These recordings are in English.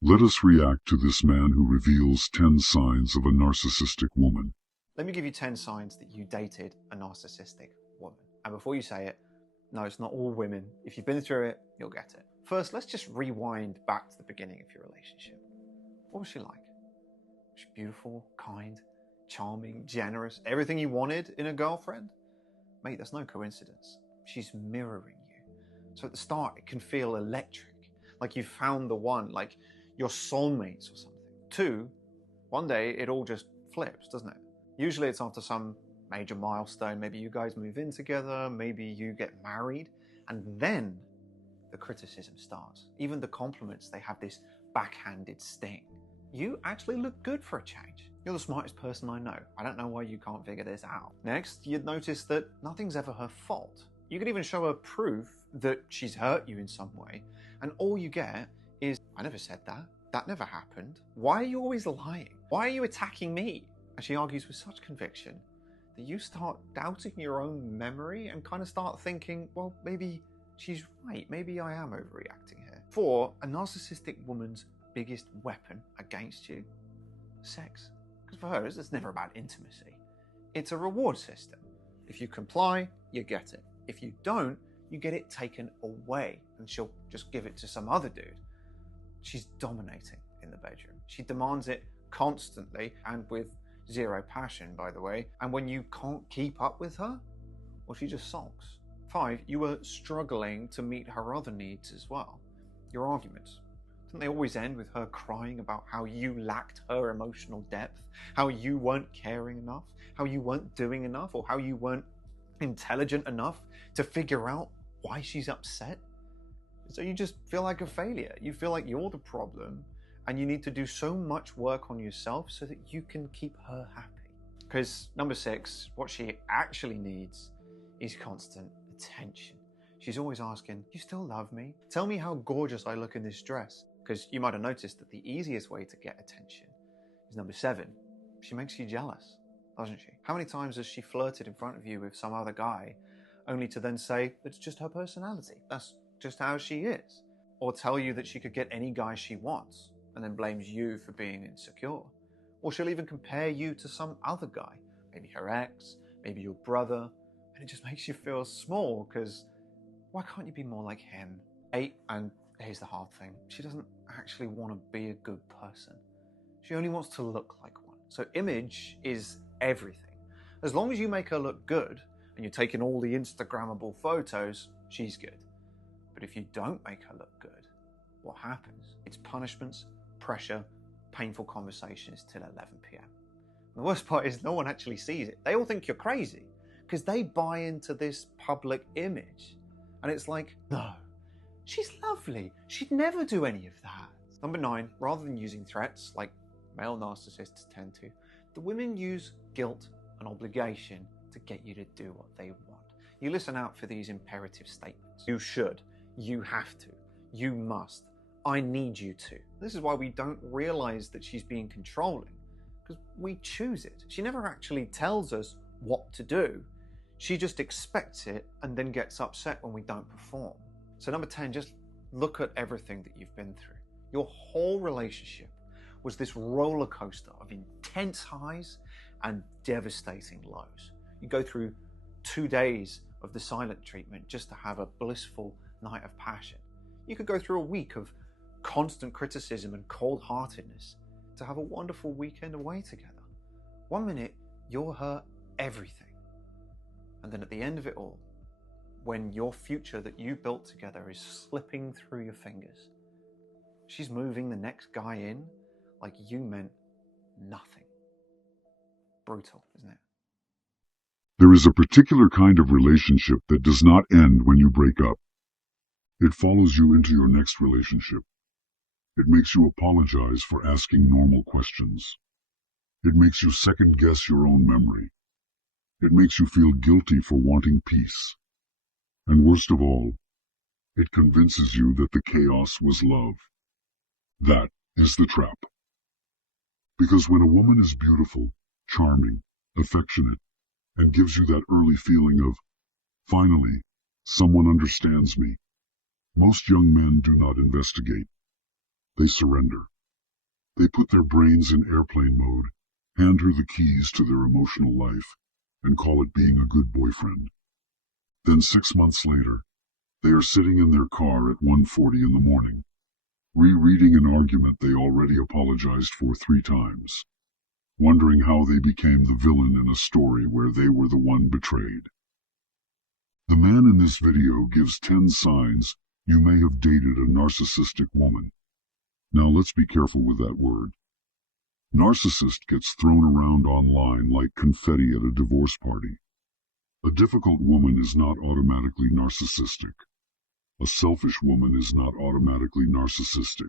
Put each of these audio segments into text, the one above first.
Let us react to this man who reveals 10 signs of a narcissistic woman. Let me give you 10 signs that you dated a narcissistic woman. And before you say it, no, it's not all women. If you've been through it, you'll get it. First, let's just rewind back to the beginning of your relationship. What was she like? Was she beautiful, kind, charming, generous, everything you wanted in a girlfriend? Mate, that's no coincidence. She's mirroring you. So at the start, it can feel electric, like you found the one, like your soulmates or something. Two, one day it all just flips, doesn't it? Usually it's after some major milestone. Maybe you guys move in together, maybe you get married, and then the criticism starts. Even the compliments, they have this backhanded sting. You actually look good for a change. You're the smartest person I know. I don't know why you can't figure this out. Next, you'd notice that nothing's ever her fault. You could even show her proof that she's hurt you in some way, and all you get is, I never said that. That never happened. Why are you always lying? Why are you attacking me? And she argues with such conviction that you start doubting your own memory and kind of start thinking, well, maybe she's right. Maybe I am overreacting here. Four, a narcissistic woman's biggest weapon against you, sex. Because for her, it's never about intimacy. It's a reward system. If you comply, you get it. If you don't, you get it taken away, and she'll just give it to some other dude. She's dominating in the bedroom. She demands it constantly and with zero passion, by the way. And when you can't keep up with her, well, she just sulks. Five, you were struggling to meet her other needs as well. Your arguments, didn't they always end with her crying about how you lacked her emotional depth, how you weren't caring enough, how you weren't doing enough, or how you weren't intelligent enough to figure out why she's upset? So you just feel like a failure. You feel like you're the problem, and you need to do so much work on yourself so that you can keep her happy. Because number six, what she actually needs is constant attention. She's always asking, you still love me? Tell me how gorgeous I look in this dress. Because you might have noticed that the easiest way to get attention is number seven. She makes you jealous, doesn't she? How many times has she flirted in front of you with some other guy, only to then say it's just her personality? That's just how she is. Or tell you that she could get any guy she wants, and then blames you for being insecure. Or she'll even compare you to some other guy, maybe her ex, maybe your brother, and it just makes you feel small, because why can't you be more like him? Eight, and here's the hard thing, she doesn't actually want to be a good person. She only wants to look like one. So image is everything. As long as you make her look good, and you're taking all the Instagrammable photos, she's good. But if you don't make her look good, what happens? It's punishments, pressure, painful conversations till 11 p.m. The worst part is no one actually sees it. They all think you're crazy because they buy into this public image. And it's like, no, she's lovely. She'd never do any of that. Number nine, rather than using threats like male narcissists tend to, the women use guilt and obligation to get you to do what they want. You listen out for these imperative statements. You should. You have to. You must. I need you to. This is why we don't realize that she's being controlling, because we choose it. She never actually tells us what to do. She just expects it and then gets upset when we don't perform. So number 10, just look at everything that you've been through. Your whole relationship was this roller coaster of intense highs and devastating lows. You go through 2 days of the silent treatment just to have a blissful night of passion. You could go through a week of constant criticism and cold-heartedness to have a wonderful weekend away together. 1 minute, you're her everything. And then at the end of it all, when your future that you built together is slipping through your fingers, she's moving the next guy in like you meant nothing. Brutal, isn't it? There is a particular kind of relationship that does not end when you break up. It follows you into your next relationship. It makes you apologize for asking normal questions. It makes you second-guess your own memory. It makes you feel guilty for wanting peace. And worst of all, it convinces you that the chaos was love. That is the trap. Because when a woman is beautiful, charming, affectionate, and gives you that early feeling of, finally, someone understands me, most young men do not investigate. They surrender. They put their brains in airplane mode, hand her the keys to their emotional life, and call it being a good boyfriend. Then 6 months later, they are sitting in their car at 1:40 in the morning, rereading an argument they already apologized for 3 times, wondering how they became the villain in a story where they were the one betrayed. The man in this video gives 10 signs you may have dated a narcissistic woman. Now let's be careful with that word. Narcissist gets thrown around online like confetti at a divorce party. A difficult woman is not automatically narcissistic. A selfish woman is not automatically narcissistic.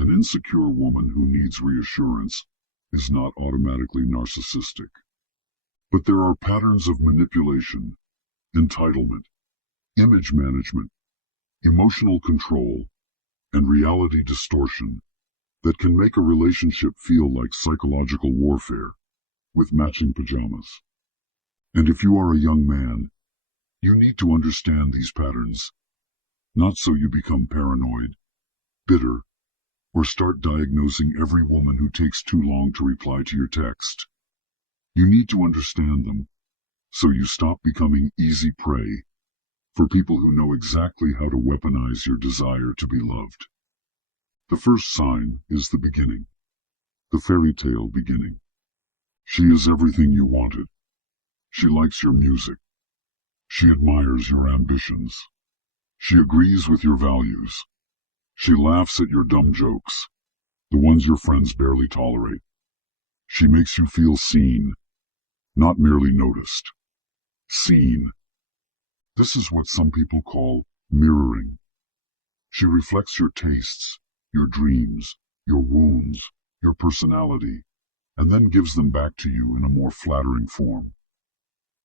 An insecure woman who needs reassurance is not automatically narcissistic. But there are patterns of manipulation, entitlement, image management, emotional control, and reality distortion that can make a relationship feel like psychological warfare with matching pajamas. And if you are a young man, you need to understand these patterns, not so you become paranoid, bitter, or start diagnosing every woman who takes too long to reply to your text. You need to understand them, so you stop becoming easy prey for people who know exactly how to weaponize your desire to be loved. The first sign is the beginning, the fairy tale beginning. She is everything you wanted. She likes your music. She admires your ambitions. She agrees with your values. She laughs at your dumb jokes, the ones your friends barely tolerate. She makes you feel seen, not merely noticed. Seen. This is what some people call mirroring. She reflects your tastes, your dreams, your wounds, your personality, and then gives them back to you in a more flattering form.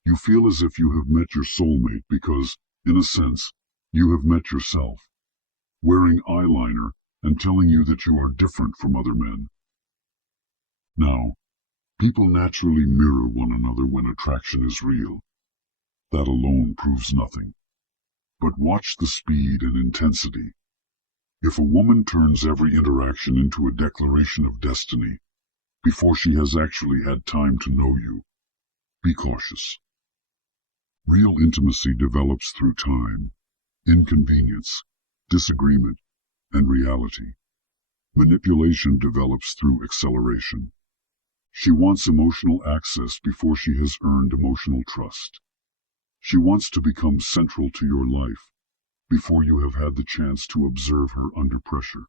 You feel as if you have met your soulmate because, in a sense, you have met yourself, wearing eyeliner and telling you that you are different from other men. Now, people naturally mirror one another when attraction is real. That alone proves nothing. But watch the speed and intensity. If a woman turns every interaction into a declaration of destiny before she has actually had time to know you, be cautious. Real intimacy develops through time, inconvenience, disagreement, and reality. Manipulation develops through acceleration. She wants emotional access before she has earned emotional trust. She wants to become central to your life before you have had the chance to observe her under pressure.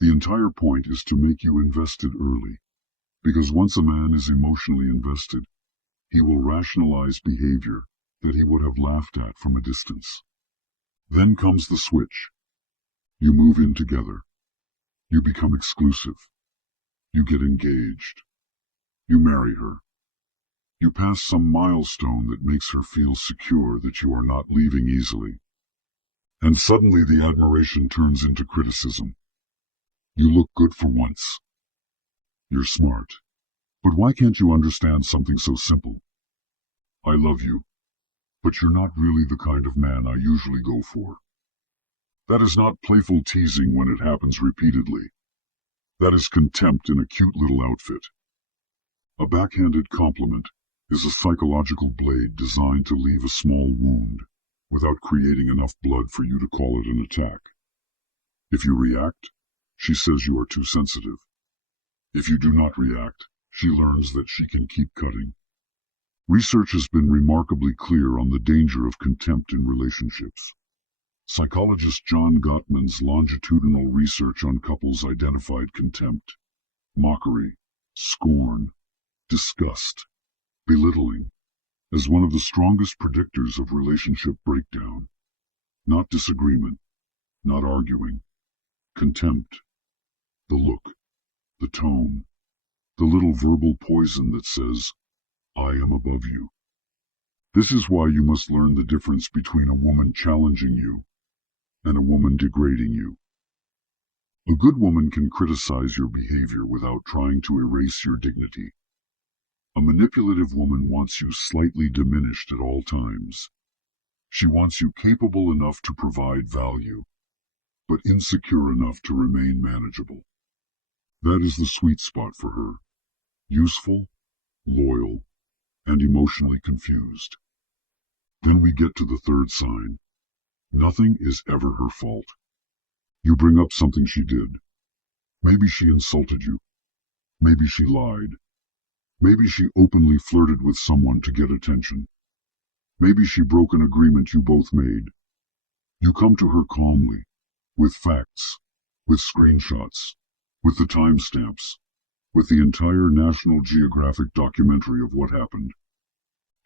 The entire point is to make you invested early, because once a man is emotionally invested, he will rationalize behavior that he would have laughed at from a distance. Then comes the switch. You move in together. You become exclusive. You get engaged. You marry her. You pass some milestone that makes her feel secure that you are not leaving easily. And suddenly the admiration turns into criticism. You look good for once. You're smart. But why can't you understand something so simple? I love you, but you're not really the kind of man I usually go for. That is not playful teasing when it happens repeatedly. That is contempt in a cute little outfit. A backhanded compliment is a psychological blade designed to leave a small wound without creating enough blood for you to call it an attack. If you react, she says you are too sensitive. If you do not react, she learns that she can keep cutting. Research has been remarkably clear on the danger of contempt in relationships. Psychologist John Gottman's longitudinal research on couples identified contempt, mockery, scorn, disgust, belittling as one of the strongest predictors of relationship breakdown. Not disagreement, not arguing. Contempt. The look, the tone, the little verbal poison that says, I am above you. This is why you must learn the difference between a woman challenging you and a woman degrading you. A good woman can criticize your behavior without trying to erase your dignity. A manipulative woman wants you slightly diminished at all times. She wants you capable enough to provide value, but insecure enough to remain manageable. That is the sweet spot for her. Useful, loyal, and emotionally confused. Then we get to the third sign. Nothing is ever her fault. You bring up something she did. Maybe she insulted you. Maybe she lied. Maybe she openly flirted with someone to get attention. Maybe she broke an agreement you both made. You come to her calmly, with facts, with screenshots, with the timestamps, with the entire National Geographic documentary of what happened.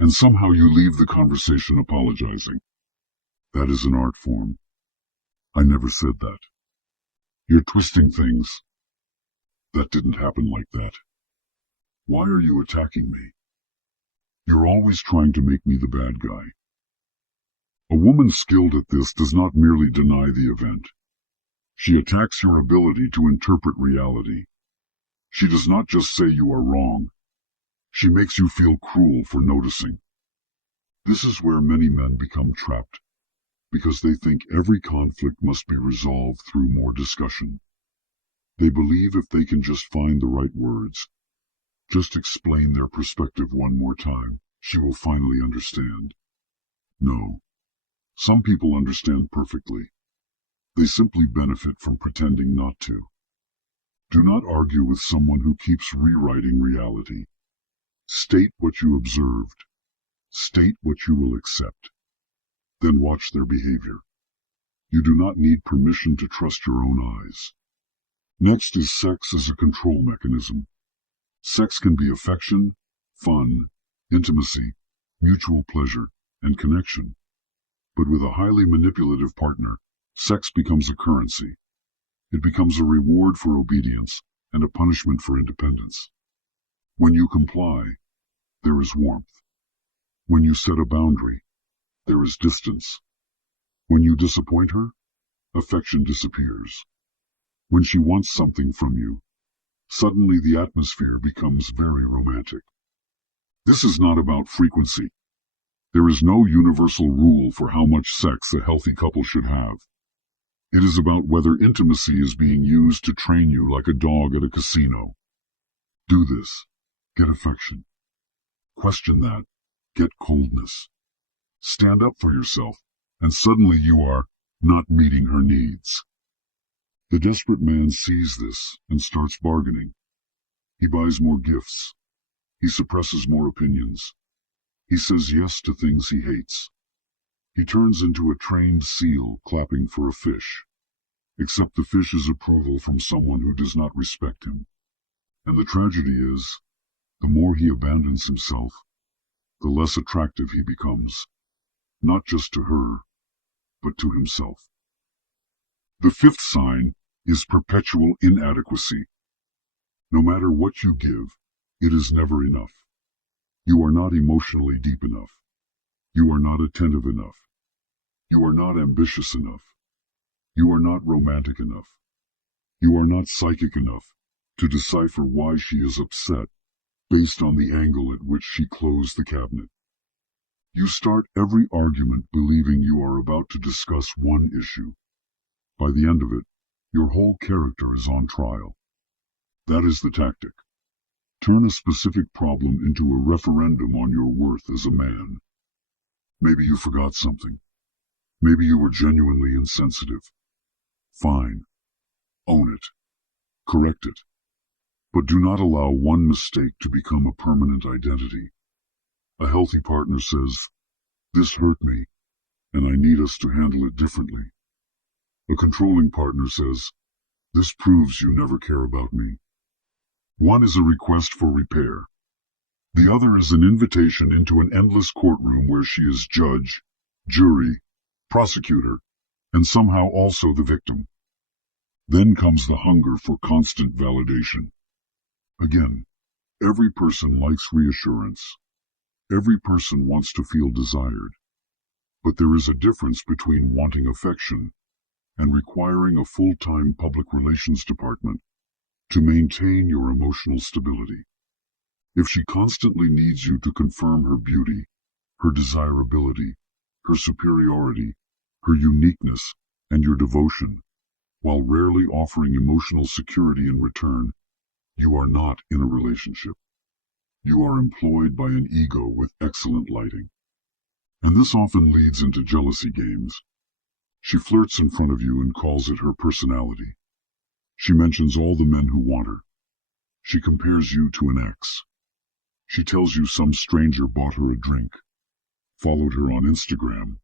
And somehow you leave the conversation apologizing. That is an art form. I never said that. You're twisting things. That didn't happen like that. Why are you attacking me? You're always trying to make me the bad guy. A woman skilled at this does not merely deny the event. She attacks your ability to interpret reality. She does not just say you are wrong. She makes you feel cruel for noticing. This is where many men become trapped, because they think every conflict must be resolved through more discussion. They believe if they can just find the right words, just explain their perspective one more time, she will finally understand. No. Some people understand perfectly. They simply benefit from pretending not to. Do not argue with someone who keeps rewriting reality. State what you observed. State what you will accept. Then watch their behavior. You do not need permission to trust your own eyes. Next is sex as a control mechanism. Sex can be affection, fun, intimacy, mutual pleasure, and connection. But with a highly manipulative partner, sex becomes a currency. It becomes a reward for obedience and a punishment for independence. When you comply, there is warmth. When you set a boundary, there is distance. When you disappoint her, affection disappears. When she wants something from you, suddenly the atmosphere becomes very romantic. This is not about frequency. There is no universal rule for how much sex a healthy couple should have. It is about whether intimacy is being used to train you like a dog at a casino. Do this. Get affection. Question that. Get coldness. Stand up for yourself, and suddenly you are not meeting her needs. The desperate man sees this and starts bargaining. He buys more gifts. He suppresses more opinions. He says yes to things he hates. He turns into a trained seal clapping for a fish, except the fish is approval from someone who does not respect him. And the tragedy is, the more he abandons himself, the less attractive he becomes, not just to her, but to himself. The fifth sign is perpetual inadequacy. No matter what you give, it is never enough. You are not emotionally deep enough. You are not attentive enough. You are not ambitious enough. You are not romantic enough. You are not psychic enough to decipher why she is upset based on the angle at which she closed the cabinet. You start every argument believing you are about to discuss one issue. By the end of it, your whole character is on trial. That is the tactic. Turn a specific problem into a referendum on your worth as a man. Maybe you forgot something. Maybe you were genuinely insensitive. Fine. Own it. Correct it. But do not allow one mistake to become a permanent identity. A healthy partner says, "This hurt me, and I need us to handle it differently." A controlling partner says, "This proves you never care about me." One is a request for repair. The other is an invitation into an endless courtroom where she is judge, jury, prosecutor, and somehow also the victim. Then comes the hunger for constant validation. Again, every person likes reassurance. Every person wants to feel desired. But there is a difference between wanting affection and requiring a full-time public relations department to maintain your emotional stability. If she constantly needs you to confirm her beauty, her desirability, her superiority, her uniqueness, and your devotion, While rarely offering emotional security in return, you are not in a relationship. You are employed by an ego with excellent lighting. And this often leads into jealousy games. She flirts in front of you and calls it her personality. She mentions all the men who want her. She compares you to an ex. She tells you some stranger bought her a drink, followed her on Instagram,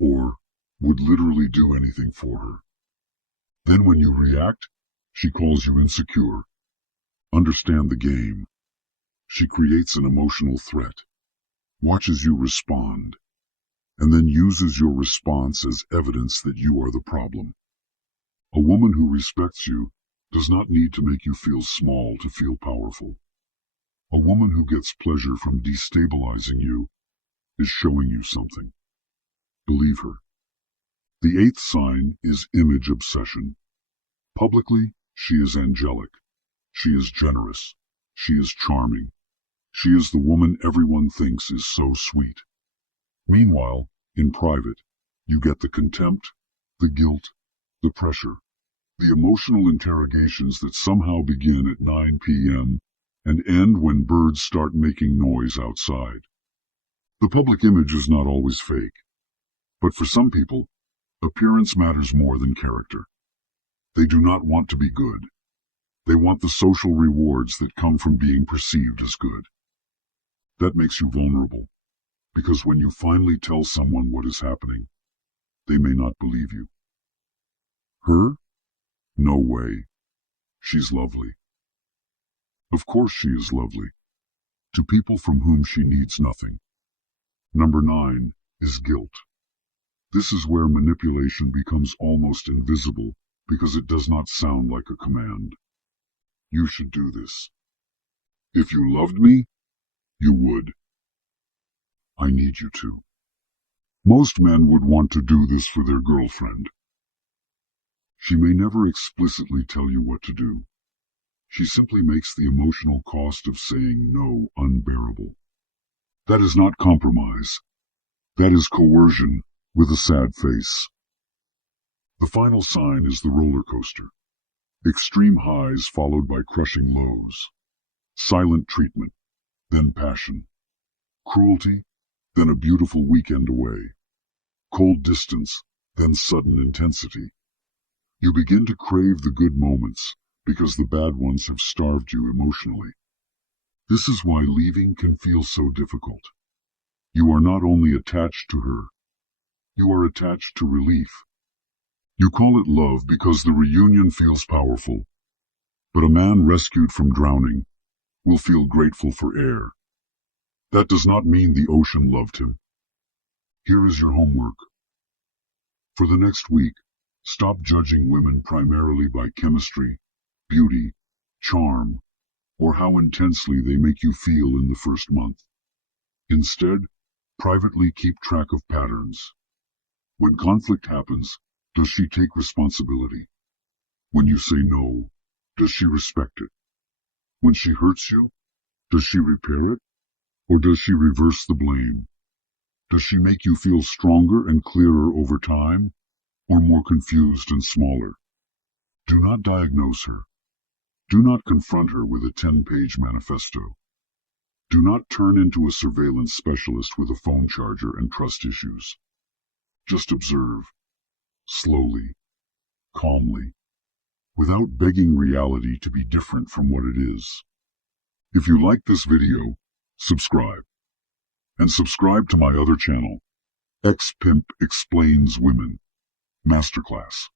or would literally do anything for her. Then when you react, she calls you insecure. Understand the game. She creates an emotional threat, watches you respond, and then uses your response as evidence that you are the problem. A woman who respects you does not need to make you feel small to feel powerful. A woman who gets pleasure from destabilizing you is showing you something. Believe her. The eighth sign is image obsession. Publicly, she is angelic. She is generous. She is charming. She is the woman everyone thinks is so sweet. Meanwhile, in private, you get the contempt, the guilt, the pressure, the emotional interrogations that somehow begin at 9 p.m. and end when birds start making noise outside. The public image is not always fake, but for some people, appearance matters more than character. They do not want to be good. They want the social rewards that come from being perceived as good. That makes you vulnerable, because when you finally tell someone what is happening, they may not believe you. Her? No way. She's lovely. Of course she is lovely. To people from whom she needs nothing. Number 9 is guilt. This is where manipulation becomes almost invisible because it does not sound like a command. You should do this. If you loved me, you would. I need you to. Most men would want to do this for their girlfriend. She may never explicitly tell you what to do. She simply makes the emotional cost of saying no unbearable. That is not compromise. That is coercion with a sad face. The final sign is the roller coaster. Extreme highs followed by crushing lows. Silent treatment, then passion. Cruelty, then a beautiful weekend away. Cold distance, then sudden intensity. You begin to crave the good moments because the bad ones have starved you emotionally. This is why leaving can feel so difficult. You are not only attached to her, you are attached to relief. You call it love because the reunion feels powerful. But a man rescued from drowning will feel grateful for air. That does not mean the ocean loved him. Here is your homework. For the next week, stop judging women primarily by chemistry, beauty, charm, or how intensely they make you feel in the first month. Instead, privately keep track of patterns. When conflict happens, does she take responsibility? When you say no, does she respect it? When she hurts you, does she repair it? Or does she reverse the blame? Does she make you feel stronger and clearer over time, or more confused and smaller? Do not diagnose her. Do not confront her with a 10-page manifesto. Do not turn into a surveillance specialist with a phone charger and trust issues. Just observe, slowly, calmly, without begging reality to be different from what it is. If you like this video, subscribe. And subscribe to my other channel, Ex-Pimp Explains Women Masterclass.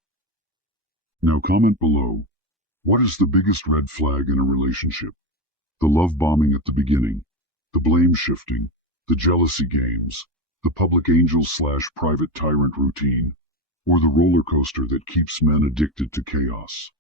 Now comment below, what is the biggest red flag in a relationship? The love bombing at the beginning, the blame shifting, the jealousy games, the public angel/private tyrant routine, or the roller coaster that keeps men addicted to chaos?